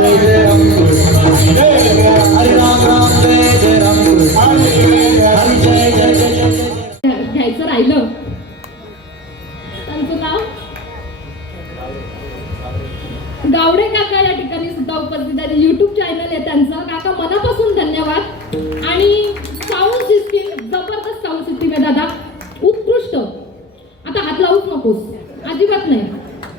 जय जय राम हरे राम राम जय जय राम हरे जय जय जय घ्यायचं राहिलं. त्यांचं नाव गावडे काका या ठिकाणी सुद्धा उपस्थित आहेत. YouTube चॅनल आहे त्यांचं. काका मनापासून धन्यवाद. आणि साऊंड सिस्टीम जबरदस्त साऊंड सिस्टीम आहे दादा, उत्कृष्ट. आता हात लावूच नकोस, अजिबात नाही.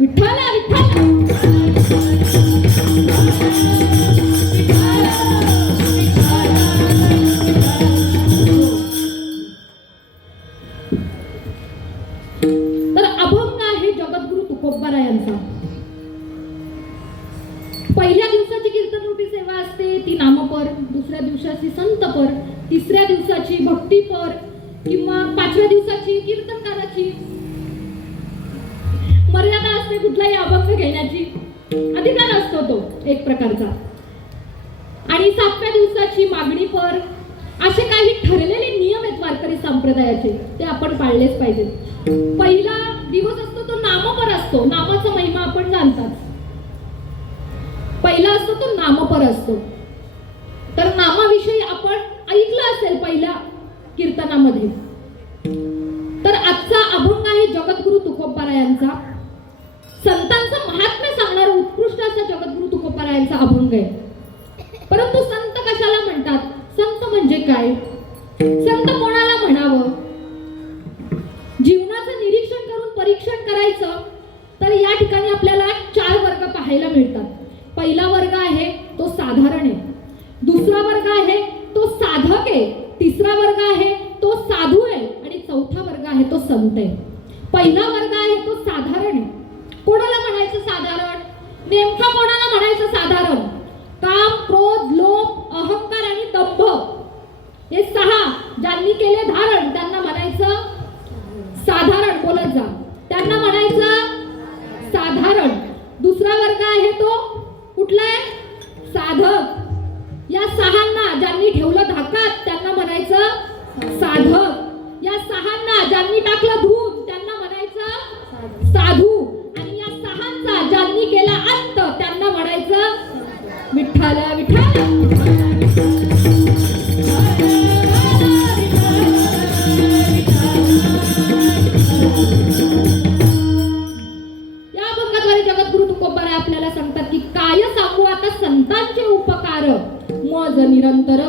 विठ्ठला विठ्ठला तर अभंग आहे जगद्गुरु तुकोबारायांचा. पहिल्या दिवसाची कीर्तनरूपी सेवा असते ती नामपर, दुसऱ्या दिवसाची संतपर, तिसऱ्या दिवसाची भक्तीपर किंवा पाचव्या दिवसाची कीर्तनकाराची. मर्यादा असते कुठलाही अभंग घेण्याची, अधिकार असतो तो एक प्रकारचा. आणि सातव्या दिवसाची मागणीपर. असे काही ठरलेले नियम आहेत वारकरी संप्रदायाचे, ते आपण पाळलेच पाहिजे. पहिला दिवस असतो तो नामपर असतो. नामाचा महिमा आपण जाणतात. पहिला असतो तो नामपर असतो. तर नामाविषयी आपण ऐकलं असेल पहिल्या कीर्तनामध्ये. तर आजचा अभंग आहे जगद्गुरु तुकोबारायांचा. संतांचं महात्म्य सांगणारा उत्कृष्ट असा जगद्गुरु तुकोबारायांचा अभंग आहे. परंतु संत कशाला म्हणतात? संत म्हणजे काय? संत कोणाला म्हणावं? जीवनाचं निरीक्षण करून परीक्षण करायचं तर या ठिकाणी आपल्याला 4 वर्ग पाहायला मिळतात. पहिला वर्ग आहे तो साधारण आहे, दुसरा वर्ग आहे तो साधक आहे, तिसरा वर्ग आहे तो साधू आहे आणि चौथा वर्ग आहे तो संत आहे. पहिला वर्ग आहे तो साधारण आहे. कोणाला म्हणायचं साधारण? नेमकं कोणाला म्हणायचं साधारण? काम, क्रोध, लोभ, अहंकार आणि दंभ हे 6 ज्यांनी केले धारण त्यांना म्हणायचं साधारण. बोलत जा, त्यांना म्हणायचं साधारण. दुसरा वर्ग आहे तो कुठला आहे? साधक. या 6 ज्यांनी ठेवलं धाकात त्यांना म्हणायचं साधक. या 6 ज्यांनी टाकलं धून त्यांना म्हणायचं साधू. आणि या 6 ज्यांनी केला अंत त्यांना म्हणायचं विठ्ठल विठ्ठल. या अभंगाद्वारे जगद्गुरु तुकोबाराय आपल्याला सांगतात की काय सांगू आता संतांचे उपकार मज निरंतर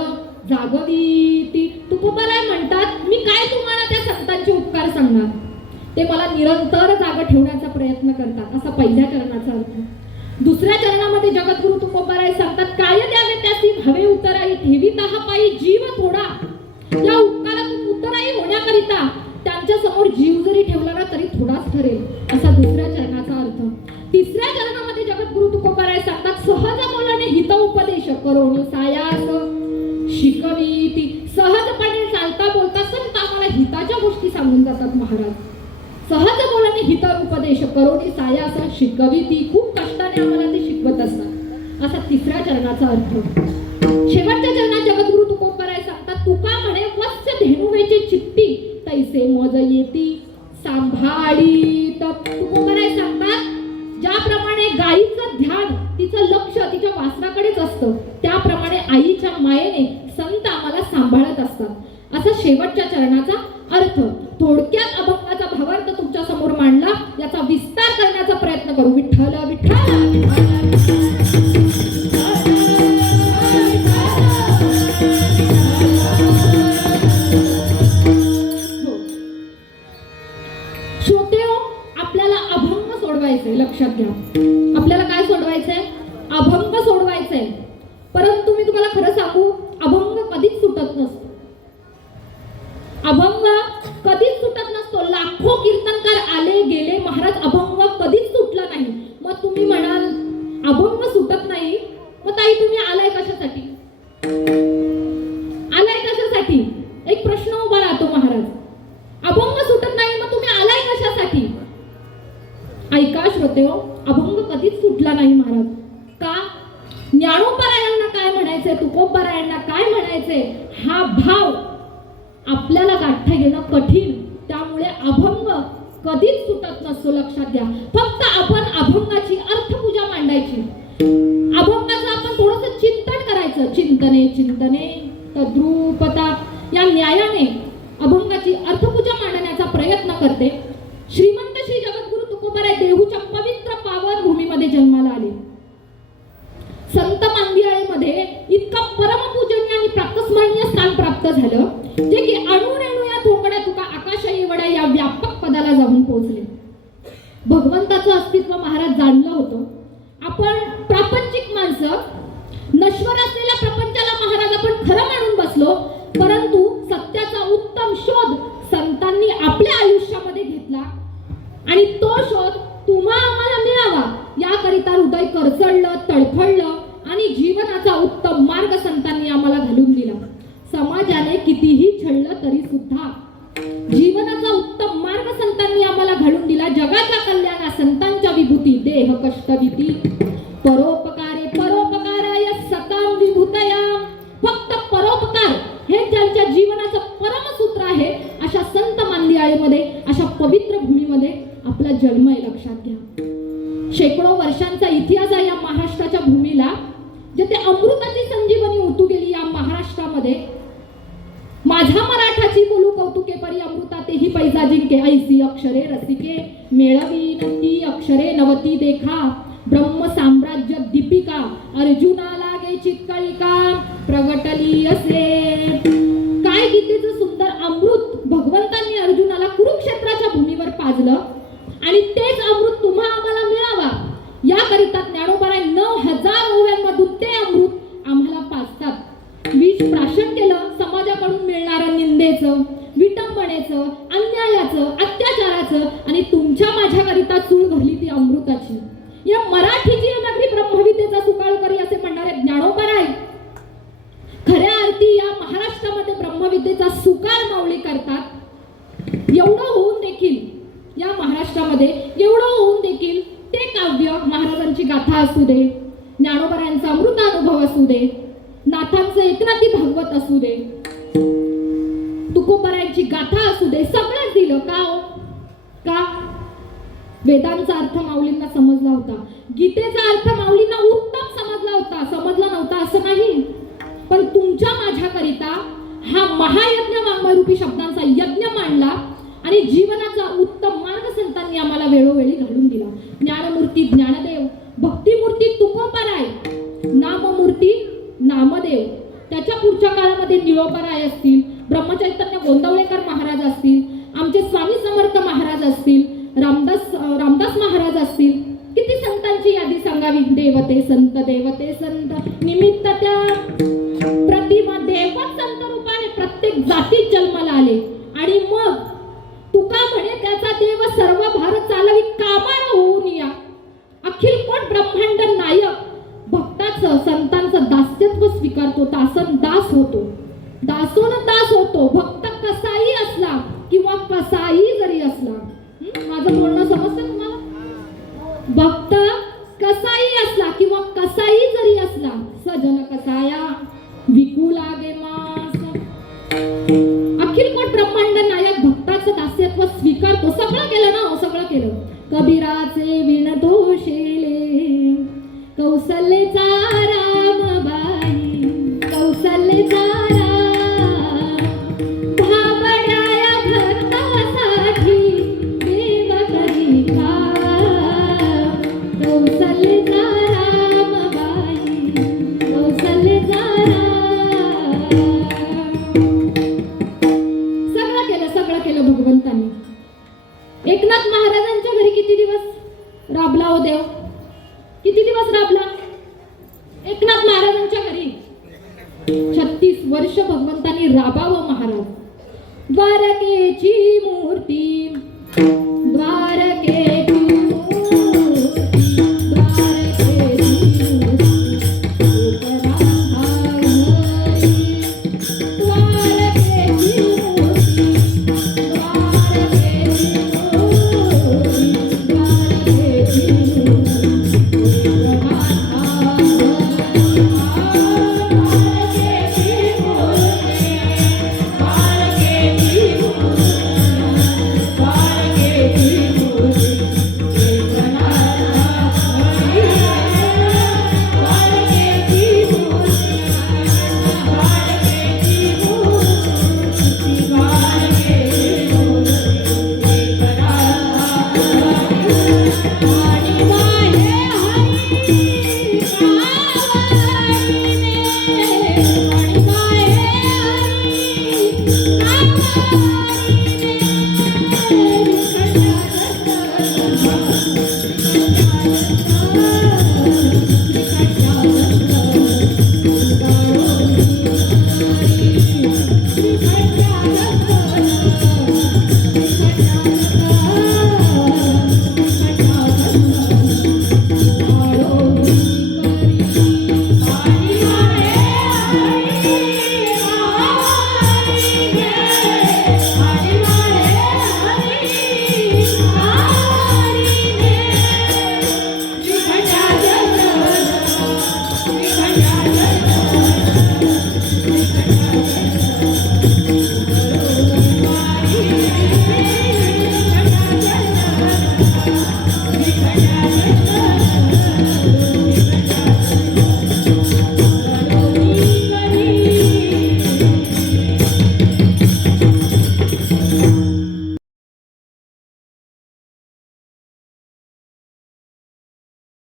जागवीती. तुकोबाराय म्हणतात मी काय तुम्हाला त्या संतांचे उपकार सांगणार, ते मला निरंतर जाग ठेवण्याचा प्रयत्न करतात. असा पहिल्या चरणाचा अर्थ. दुसऱ्या चरणामध्ये जगद्गुरु तुकोबाराय सांगतात काय द्यावे त्यासी हवे उतराई ठेवीता पायी जीव थोडा. या उपकारातून उतराई होण्याकरिता त्यांच्या समोर जीव जरी ठेवला ना तरी थोडाच ठरेल, असा दुसऱ्या चरणाचा अर्थ. तिसऱ्या चरणामध्ये जगद्गुरु तुकोबाराय सांगतात सहज बोलणे हित उपदेश करून सायास शिकवीती. सहजपणे चालता बोलता संत आम्हाला हिताच्या गोष्टी सांगून जातात महाराज. सहज बोलणे हित उपदेश करून सायास शिकवीती. खूप कष्टाने आम्हाला ते शिकवत असतात, असा तिसऱ्या चरणाचा अर्थ. शेवटच्या चरणात जगद्गुरु तुकोबाराय सांगतात तुका म्हणे वत्स धेनुवेची चित्ती तैसे मज येती सांभाळी. तुकोबाराय सांगतात ज्याप्रमाणे गायीचं ध्यान तिचं लक्ष तिच्या वासराकडेच असतं त्याप्रमाणे आईच्या मायेने संत आम्हाला सांभाळत असतात, असा शेवटच्या चरणाचा अर्थ. थोडक्यात अभंगाचा भावार्थ तुमच्या समोर मांडला. याचा विस्तार करण्याचा प्रयत्न करू. विठ्ठल विठ्ठल. श्रोतेहो, आपल्याला अभंग सोडवायचंय. लक्षात घ्या, आपल्याला काय सोडवायचंय? अभंग सोडवायचंय. परंतु मी तुम्हाला खरं सांगू, अभंग कधीच सुटत नसतो. अभंग कधीच सुटत नसतो. लाखो कीर्तनकार आले गेले महाराज, अभंग कधीच सुटला नाही. मग तुम्ही म्हणाल अभंग सुटत नाही, मग ताई तुम्ही आलाय कशासाठी? आलाय कशासाठी? एक प्रश्न उभा राहतो महाराज. अभंग सुटत नाही मग तुम्ही आलाय कशासाठी? ऐका श्रोतेहो, अभंग कधीच सुटला नाही महाराज. का? ज्ञानोबारायांना काय म्हणायचंय, तुकोबारायांना काय म्हणायचंय, हा भाव आपल्याला गाठता घेणं कठीण. त्यामुळे अभंग कधीच सुटत नसतो. लक्षात घ्या. फक्त आपण अभंगाची अर्थपूजा मांडायची. अभंगाचा चिंतने चिंतने तद्रूपता या न्यायाने अभंगाची अर्थपूजा मांडण्याचा प्रयत्न करते. श्रीमंत श्री जगद्गुरु तुकोबाराय देहूच्या पवित्र पावन भूमीमध्ये जन्माला आले. संत मांदियाळेमध्ये इतका परमपूजनीय आणि प्रातस्मरणीय स्थान प्राप्त झालं जे की अणुरेणू या थोकड्या तुका आकाश एवढ्या या व्यापक पदाला जाऊन पोहोचले. भगवंताचं अस्तित्व महाराज जाणलं होतं. आपण प्रापंचिक माणसं नश्वर असलेल्या प्रपंचाला महाराज आपण खरं मानून बसलो, परंतु सत्याचा उत्तम शोध संतांनी आपल्या आयुष्यामध्ये घेतला आणि तो शोध तुम्हा आम्हाला मिळावा याकरिता हृदय करचडलं, तडफडलं आणि जीवनाचा उत्तम मार्ग संतांनी आम्हाला घालून दिला. समाजाने कितीही छळलं तरी सुद्धा जीवनाचा उत्तम मार्ग संतांनी आम्हाला घालून दिला. जगाच्या कल्याणा संतांच्या विभूती देह कष्टभीती परोपकारे परोपकाराय सताम विभूतया. फक्त परोपकार हे ज्यांच्या जीवनाचं परमसूत्र आहे अशा संत मांदियाळेमध्ये, अशा पवित्र भूमीमध्ये आपला जन्म आहे, लक्षात घ्या. शेकडो वर्षांचा इतिहास आहे या महाराष्ट्राच्या भूमीला. जिथे अमृताची संजीवनी उतू गेली या महाराष्ट्रामध्ये. माझा मराठाची बोलू कौतुके परी अमृता तेही पैजा जिंके. ऐसी अक्षरे रसिके मेळवी ती अक्षरे नवती देखा. ब्रह्म साम्राज्य दीपिका अर्जुना लागे चित्कळिका प्रगटली असे. काय गीतेचं सुंदर अमृत भगवंतांनी अर्जुनाला कुरुक्षेत्राच्या भूमीवर पाजलं आणि तेच अमृत तुम्हा आम्हाला मिळावा याकरिता ज्ञानोबाराय 9000 ओव्यांमधून ते अमृत आम्हाला पाजतात. विष प्राशन केलं समाजाकडून मिळणारं निंदेचं, विटंबनेचं, अन्यायाचं, अत्याचाराचं आणि तुमच्या माझ्याकरिता चूळ भरली ती अमृताची. या मराठीची नगरी ब्रह्मविद्येचा सुकाळू करी असे म्हणणारे ज्ञानोबाराय खऱ्या अर्थी या महाराष्ट्रामध्ये ब्रह्मविद्येचा सुकाळ माऊली करतात. एवढं होऊन देखील या महाराष्ट्रामध्ये एवढं होऊन देखील ते काव्य महाराजांची गाथा असू दे, ज्ञानोबारायांचा अमृतानुभव असू दे, नाथांचं एकनाथी भागवत असू दे, तुकोबारायांची गाथा असू दे, सगळंच दिलं. का हो? का? वेदांचा अर्थ माऊलींना समजला होता, गीतेचा अर्थ माऊलींना उत्तम समजला होता, समजला नव्हता असं नाही. पण तुमच्या माझ्याकरिता हा महायज्ञ वाङ्मयरूपी शब्दांचा यज्ञ मांडला आणि जीवनाचा उत्तम मार्ग संतांनी आम्हाला वेळोवेळी घालून दिला. ज्ञानमूर्ती ज्ञानदेव, भक्तिमूर्ती तुकोबाराय, नाममूर्ती नामदेव. त्याच्या पुढच्या काळामध्ये निळोबाराय असतील, ब्रह्मचैतन्य गोंदवलेकर महाराज असतील, आमचे स्वामी समर्थ महाराज असतील, रामदास महाराज असतील. किती संतांची यादी सांगावी. देवते संत निमित्त त्या प्रतिमा देवच संत रूपाने प्रत्येक जातीत जन्माला आले. आणि मग तुका म्हणे त्याचा देव सर्व भार चालवी कामाला होऊन या. अखिल कोट ब्रह्मांड नायक भक्ताचं संतांचं दास्यत्व स्वीकारतो, दासन दास होतो, दासोन दास होतो. भक्त कसाही असला किंवा कसाही जरी असला. माझं बोलणं समजतं तुम्हाला? भक्त कसाही असला किंवा कसाही जरी असला, सजन कसाया विकू लागे मास. अखिल कोट ब्रह्मांड नायक भक्ताचं दास्यत्व स्वीकारतो. सगळं केलं ना, सगळं केलं. कबीराचे विणतो शेले कौशल्यचा रामबाई, कौशल्यचा राम भाबड्या भक्तासाठी देव करी का. कौशल्यचा रामबाई, कौशल्यचा राम. सगळं केलं भगवंतांनी. एकनाथ महाराजांच्या घरी किती दिवस राबला हो देव? किती दिवस राबला एकनाथ महाराजांच्या घरी? 36 वर्ष भगवंतांनी राबावं महाराज. द्वारकेची मूर्ती